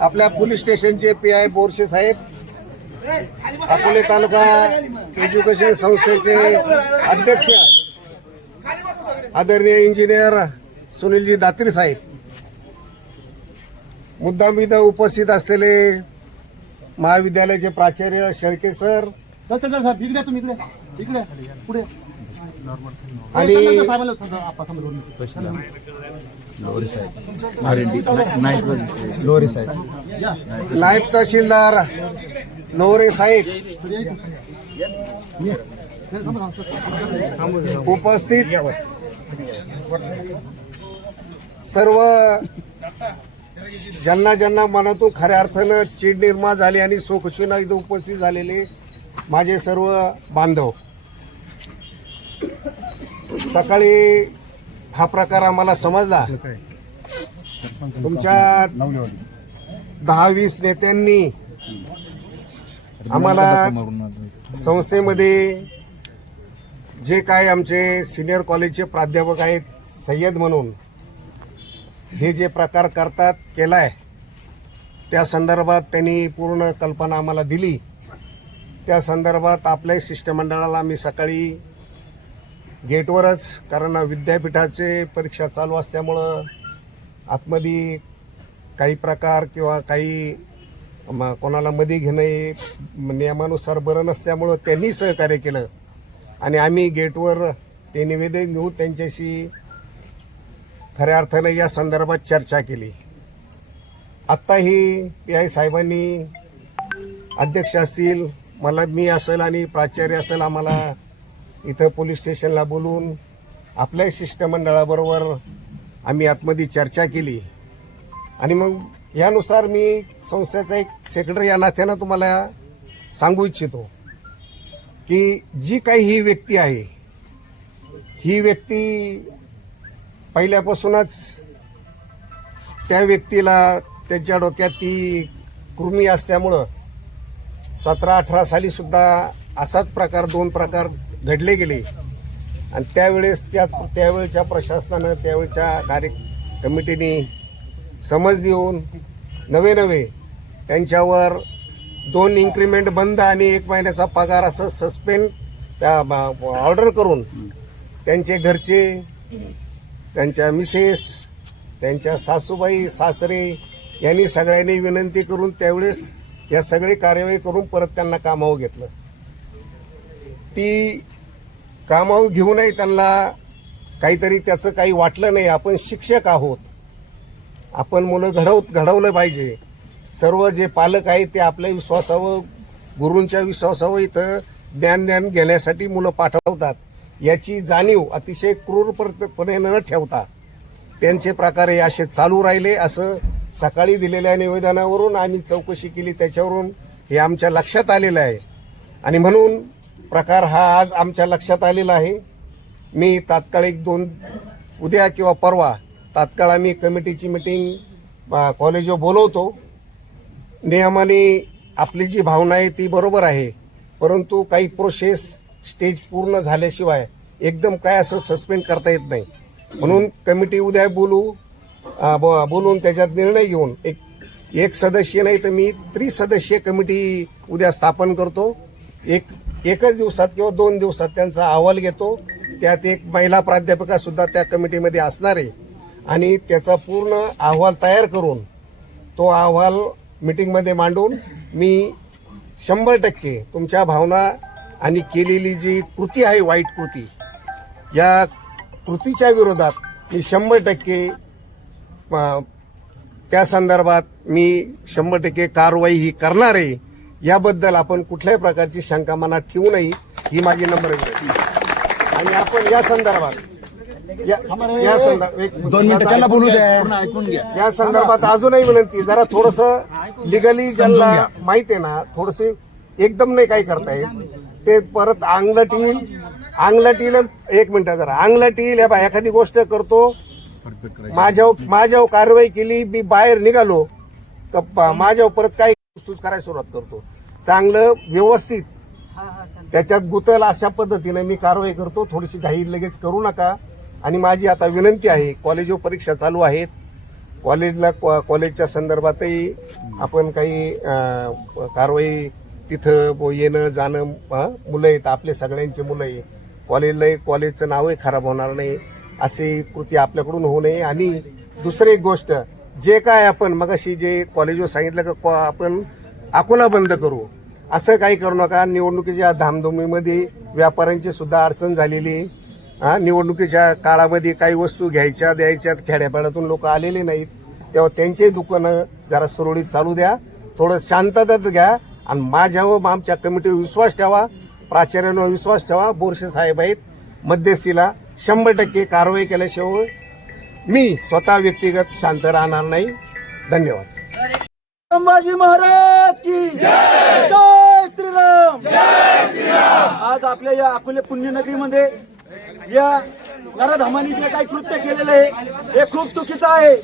आपल्या पोलीस स्टेशनचे P I Borshe साहेब अकोले तालुका एज्युकेशन संस्थेचे अध्यक्ष आदरणीय इंजिनियर सुनीलजी दात्री साहेब. मुद्दाम इथं उपस्थित असलेले महाविद्यालयाचे प्राचार्य शेळके सर. तुम्ही इकडे पुढे आणि. लोरी साहेब. लोरी नायब तहसीलदार नवरे साहेब. उपस्थित सर्व ज्यांना ज्यांना मनातून खऱ्या अर्थानं चीड निर्माण झाली आणि सोखुशीना इथं उपस्थित झालेले माझे सर्व बांधव. सकाळी हा प्रकार आम्हाला समजला. तुमच्या दहा वीस नेत्यांनी आम्हाला संस्थेमध्ये जे काय आमचे सिनियर कॉलेजचे प्राध्यापक आहेत सय्यद म्हणून हे जे प्रकार करतात केलाय त्या संदर्भात त्यांनी पूर्ण कल्पना आम्हाला दिली. त्या संदर्भात आपल्या शिष्टमंडळाला मी सकाळी गेटवरच कारण विद्यापीठाचे परीक्षा चालू असल्यामुळं आतमध्ये काही प्रकार किंवा काही म- कोणाला मध्ये घेणं हे नियमानुसार बरं नसल्यामुळं त्यांनी सहकार्य केलं. आणि आम्ही गेटवर ते निवेदन घेऊन त्यांच्याशी खऱ्या अर्थानं या संदर्भात चर्चा केली. आत्ताही पी आय साहेबांनी अध्यक्ष असतील मला मी असेल आणि प्राचार्य असेल आम्हाला इथं पोलीस स्टेशनला बोलून आपल्या शिष्टमंडळाबरोबर आम्ही आतमध्ये चर्चा केली. आणि मग यानुसार मी संस्थेचा एक सेक्रेटरी या नात्यानं तुम्हाला सांगू इच्छितो की जी काही ही व्यक्ती आहे ही व्यक्ती पहिल्यापासूनच त्या व्यक्तीला त्याच्या डोक्यात ती कृमी असल्यामुळं सतरा अठरा साली सुद्धा असाच प्रकार दोन प्रकार घडले गेले. आणि त्यावेळेस त्या त्यावेळच्या प्रशासनानं त्यावेळच्या कार्य कमिटीने समज देऊन नवे नवे त्यांच्यावर दोन इन्क्रीमेंट बंद आणि एक महिन्याचा पगार असं सस्पेंड त्या ऑर्डर करून त्यांचे घरचे त्यांच्या मिसेस त्यांच्या सासूबाई सासरे यांनी सगळ्यांनी विनंती करून त्यावेळेस या सगळी कार्यवाही करून परत त्यांना कामावर घेतलं. ती कामावर घेऊनही त्यांना. काहीतरी त्याचं काही वाटलं नाही. आपण शिक्षक आहोत. आपण मुलं घडव घडवलं पाहिजे. सर्व जे पालक आहेत ते आपल्या विश्वासावर गुरूंच्या विश्वासावर इथं ज्ञान ज्ञान घेण्यासाठी मुलं पाठवतात. याची जाणीव अतिशय क्रूरपणे न ठेवता त्यांचे प्रकार हे असे चालू राहिले असं सकाळी दिलेल्या निवेदनावरून आम्ही चौकशी केली. त्याच्यावरून हे आमच्या लक्षात आलेलं आहे. आणि म्हणून प्रकार हा आज आमच्या लक्षात आलेला आहे. मी तात्काळ एक दोन उद्या किंवा परवा तात्काळ आम्ही कमिटीची मिटिंग कॉलेजवर बोलवतो. नियमाने आपली जी भावना आहे ती बरोबर आहे. परंतु काही प्रोसेस स्टेज पूर्ण झाल्याशिवाय एकदम काय असं सस्पेंड करता येत नाही. म्हणून कमिटी उद्या बोलू ब- बोलून त्याच्यात निर्णय घेऊन एक एक सदस्य नाही तर मी त्रिसदस्यीय कमिटी उद्या स्थापन करतो. एक एकच दिवसात किंवा दोन दिवसात त्यांचा अहवाल घेतो. त्यात एक महिला प्राध्यापिका सुद्धा त्या कमिटीमध्ये असणार आहे. आणि त्याचा पूर्ण अहवाल तयार करून तो अहवाल मीटिंगमध्ये मांडून मी शंभर टक्के तुमच्या भावना आणि केलेली जी कृती आहे वाईट कृती या कृतीच्या विरोधात मी शंभर टक्के त्या संदर्भात मी शंभर टक्के कारवाई ही करणार आहे. याबद्दल आपण कुठल्याही प्रकारची शंका मनात ठेवू नये. ही माझी नम्र विनंती. आणि आपण या संदर्भात या- या संदर्भात एक- दोन मिनिटं त्याला बोलू द्या. पूर्ण ऐकून घ्या. या संदर्भात अजूनही विनंती जरा थोडस लिगली ज्यांना माहिती आहे ना थोडस एकदम नाही काही करता येत. ते परत अंगलट येईल अंगलट येईल एक मिनिट जरा. अंगलट येईल या बा एखादी गोष्ट करतो. माझ्यावर माझ्यावर कारवाई केली मी बाहेर निघालो. तर प- माझ्यावर परत काही वस्तूच करायला सुरुवात करतो. चांगलं व्यवस्थित त्याच्यात गुतल अशा पद्धतीने मी कारवाई करतो. थोडीशी घाई लगेच करू नका. आणि माझी आता विनंती आहे कॉलेजवर परीक्षा चालू आहेत. कॉलेजला कॉ- कॉलेजच्या संदर्भातही आपण काही कारवाई तिथं येणं जाणं मुलं आहेत. आपले सगळ्यांचे मुलं आहे कॉलेजला कॉलेजचं नावही खराब होणार नाही. अशी कृती आपल्याकडून होऊ नये. आणि दुसरी एक गोष्ट जे काय आपण मगाशी जे कॉलेजवर सांगितलं का कॉ- आपण अकोला बंद करू असं काही करू नका. निवडणुकीच्या धामधुमीमध्ये व्यापाऱ्यांची सुद्धा अडचण झालेली आहे. हा निवडणुकीच्या काळामध्ये काही वस्तू घ्यायच्या द्यायच्या खेड्यापाड्यातून लोक आलेले नाहीत. तेव्हा त्यांचे दुकानं जरा सुरळीत चालू द्या. थोडं शांततेत घ्या आणि माझ्यावर आमच्या कमिटीवर विश्वास ठेवा. प्राचार्यांवर विश्वास ठेवा. बोरसे साहेब आहेत मध्यस्थीला शंभर टक्के कारवाई केल्याशिवाय मी स्वतः व्यक्तिगत शांत राहणार नाही. धन्यवाद. संभाजी महाराज की जय श्रीराम. आज आपल्या या अकोले पुण्यनगरीमध्ये या नराधामानी जे काही कृत्य केलेलं आहे. हे खूप चुकीचं आहे.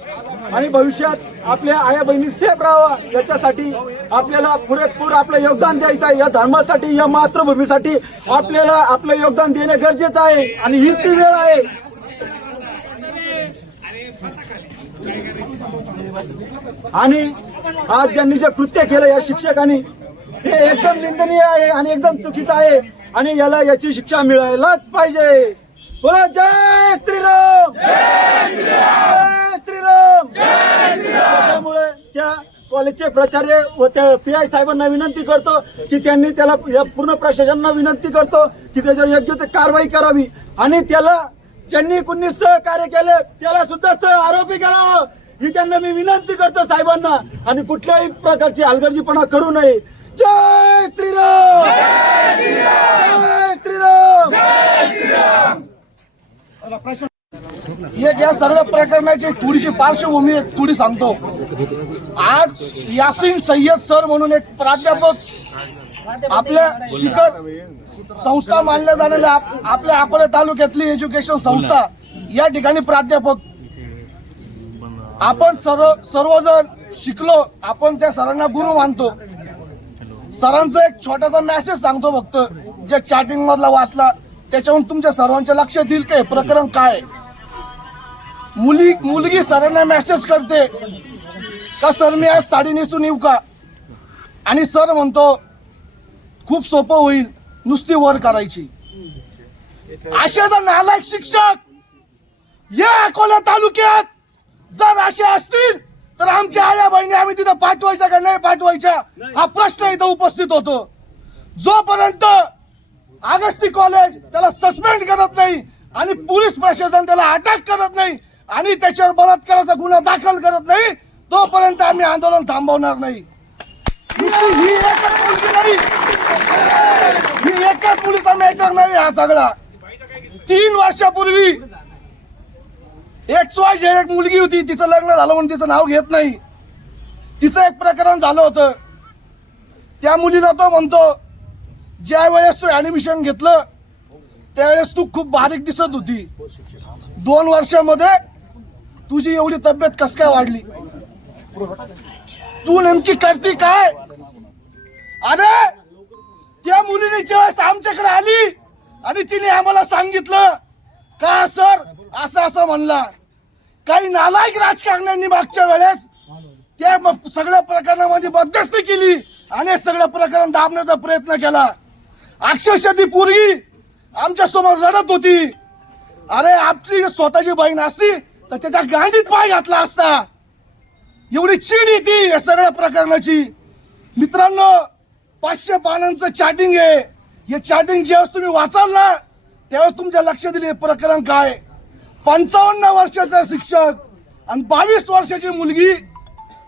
आणि भविष्यात आपल्या आया बहिणी सेफ राहावा. याच्यासाठी आपल्याला पुरेपूर आपलं योगदान द्यायचं आहे. या धर्मासाठी या मातृभूमीसाठी आपल्याला आपलं योगदान देणं गरजेचं आहे. आणि हीच ती वेळ आहे. आणि आज ज्यांनी जे कृत्य केलं या शिक्षकांनी हे एकदम निंदनीय आहे आणि एकदम चुकीचं आहे आणि याला याची शिक्षा मिळायलाच पाहिजे. बोला जय श्रीराम! जय श्रीराम! त्यामुळे त्या कॉलेजचे प्राचार्य व त्या पी आय साहेबांना विनंती करतो की त्यांनी त्याला या पूर्ण प्रशासनाला विनंती करतो की त्याच्यावर योग्य ते कारवाई करावी आणि त्याला ज्यांनी कुणी सहकार्य केले त्याला सुद्धा सह आरोपी करावं ही त्यांना मी विनंती करतो साहेबांना आणि कुठल्याही प्रकारची हलगर्जीपणा करू नये. जय श्रीराम! जय श्रीराम! एक या सर्व प्रकरणाची थोडीशी पार्श्वभूमी एक थोडी सांगतो. आज यासिन सय्यद सर म्हणून एक प्राध्यापक आपल्या शिखर संस्था मानल्या जाणाऱ्या आप- आपल्या अकोला तालुक्यातली एज्युकेशन संस्था या ठिकाणी प्राध्यापक. आपण सर्व सर्वजण शिकलो आपण त्या सरांना गुरु मानतो. सरांचा एक छोटासा मेसेज सांगतो फक्त जे चॅटिंग मधला वाचला त्याच्यावरून तुमच्या सर्वांच्या लक्षात येईल काय प्रकरण काय? मुली मुलगी सरांना मेसेज करते का सर मी आज साडी नेसून येऊ का? आणि सर म्हणतो खूप सोपं होईल. नुसती वर करायची. असे जर नालायक शिक्षक या अकोला तालुक्यात जर असे असतील तर आमच्या आया बहिणी आम्ही तिथं पाठवायच्या का नाही पाठवायच्या? हा प्रश्न इथं उपस्थित होतो. जोपर्यंत आगस्ती कॉलेज त्याला सस्पेंड करत नाही आणि पोलीस प्रशासन त्याला अटक करत नाही आणि त्याच्यावर बलात्काराचा गुन्हा दाखल करत नाही तोपर्यंत आम्ही आंदोलन थांबवणार नाही. ही एकच नाही. मी एकाच मुलीचा मॅटर नाही हा सगळा. तीन वर्षापूर्वी एक स्वाय एक मुलगी होती. तिचं लग्न झालं म्हणून तिचं नाव घेत नाही. तिचं एक प्रकरण झालं होतं. त्या मुलीला तो म्हणतो ज्या वेळेस तू ऍडमिशन घेतलं त्यावेळेस तू खूप बारीक दिसत होती. दोन वर्षामध्ये तुझी एवढी तब्येत कस काय वाढली? तू नेमकी करती काय? अरे! त्या मुलीने ज्यावेळेस आमच्याकडे आली आणि तिने आम्हाला सांगितलं का सर असं असं म्हणला. काही नालायक राजकारण्यांनी मागच्या वेळेस त्या सगळ्या प्रकरणामध्ये मध्यस्थी केली आणि सगळं प्रकरण दाबण्याचा प्रयत्न केला. अक्षरशः ती पोरगी आमच्यासमोर रडत होती. अरे आपली स्वतःची बहीण असली तर त्याच्या गांडीत पाय घातला असता. एवढी चीड येते या सगळ्या प्रकरणाची. मित्रांनो पाचशे पानांचं चॅटिंग आहे. हे चॅटिंग ज्यावेळेस तुम्ही वाचाल ना त्यावेळेस तुमच्या लक्षात येईल हे प्रकरण काय पंचावन्न वर्षाचा शिक्षक आणि बावीस वर्षाची मुलगी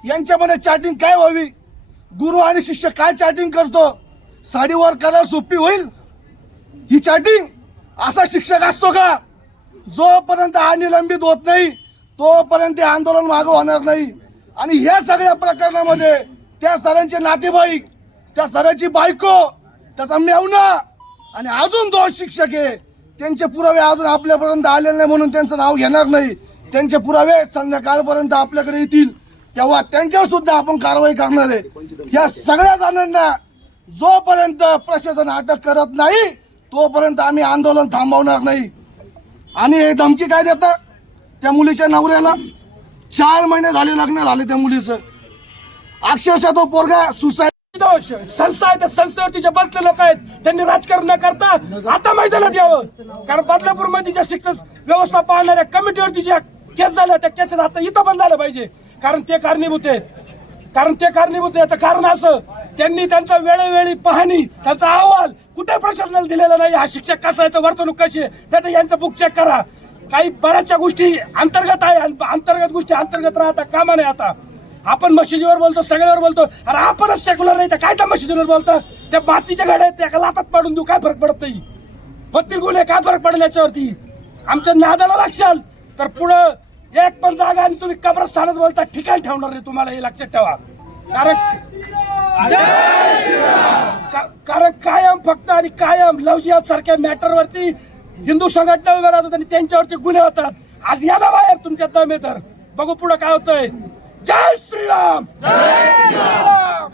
यांच्यामध्ये चॅटिंग काय व्हावी? गुरु आणि शिष्य काय चॅटिंग करतो? साडीवर करायला सोपी होईल? ही चॅटिंग असा शिक्षक असतो का? जोपर्यंत हा निलंबित होत नाही तोपर्यंत आंदोलन मागं होणार नाही. आणि ह्या सगळ्या प्रकरणामध्ये त्या सरांचे नातेवाईक त्या सराची बायको त्याचा मेवणा आणि अजून दोन शिक्षक आहे. त्यांचे पुरावे अजून आपल्यापर्यंत आलेले नाही म्हणून त्यांचं नाव घेणार नाही. त्यांचे पुरावे संध्याकाळपर्यंत आपल्याकडे येतील. तेव्हा त्यांच्यावर सुद्धा आपण कारवाई करणार आहे. या सगळ्या जणांना जोपर्यंत प्रशासन अटक करत नाही तोपर्यंत आम्ही आंदोलन थांबवणार नाही. आणि हे धमकी काय देतात? त्या मुलीच्या नवऱ्याला. चार महिने झाले लग्न झाले त्या मुलीचं. अक्षरशः तो पोरगा सुसाईड संस्था आहे त्या संस्थेवरती जे बसले लोक आहेत त्यांनी राजकारण न करता आता मैदानात यावं. कारण बदलापूरमध्ये ज्या शिक्षण व्यवस्था पाळणाऱ्या कमिटीवरती ज्या केस झाल्या त्या केसेस आता इथं बंद झालं पाहिजे. कारण ते कारणीभूत आहेत. कारण ते कारणीभूत याचं कारण असं त्यांनी त्यांचा वेळोवेळी पाहणी त्यांचा अहवाल कुठे प्रशासनाला दिलेला नाही हा शिक्षक कसा आहे याचं वर्तणूक कशी आहे यांचं बुक चेक करा. काही बऱ्याचशा गोष्टी अंतर्गत आहे अंतर्गत गोष्टी अंतर्गत राहता कामा नाही आता. आपण मशिदीवर बोलतो सगळ्यावर बोलतो. अरे आपणच सेक्युलर नाही तर काय त्या मशिदीवर बोलतं? त्या मातीच्या गाड्या आहेत त्या लातात पाडून देऊ काय फरक पडत नाही? होतील गुन्हे काय फरक पडेल याच्यावरती? आमच्या नादाला लागशाल. तर पुढं एक पण जागा आणि तुम्ही कब्रस्थानच बोलता ठिकाण ठेवणार नाही तुम्हाला हे लक्षात ठेवा. कारण का- कारण कायम फक्त आणि कायम लवजियात सारख्या मॅटरवरती हिंदू संघटना उभ्या राहतात आणि त्यांच्यावरती गुन्हे होतात. आज या बाहेर तुमच्या दमे तर बघू पुढं काय होतंय. जय श्रीराम जय श्रीराम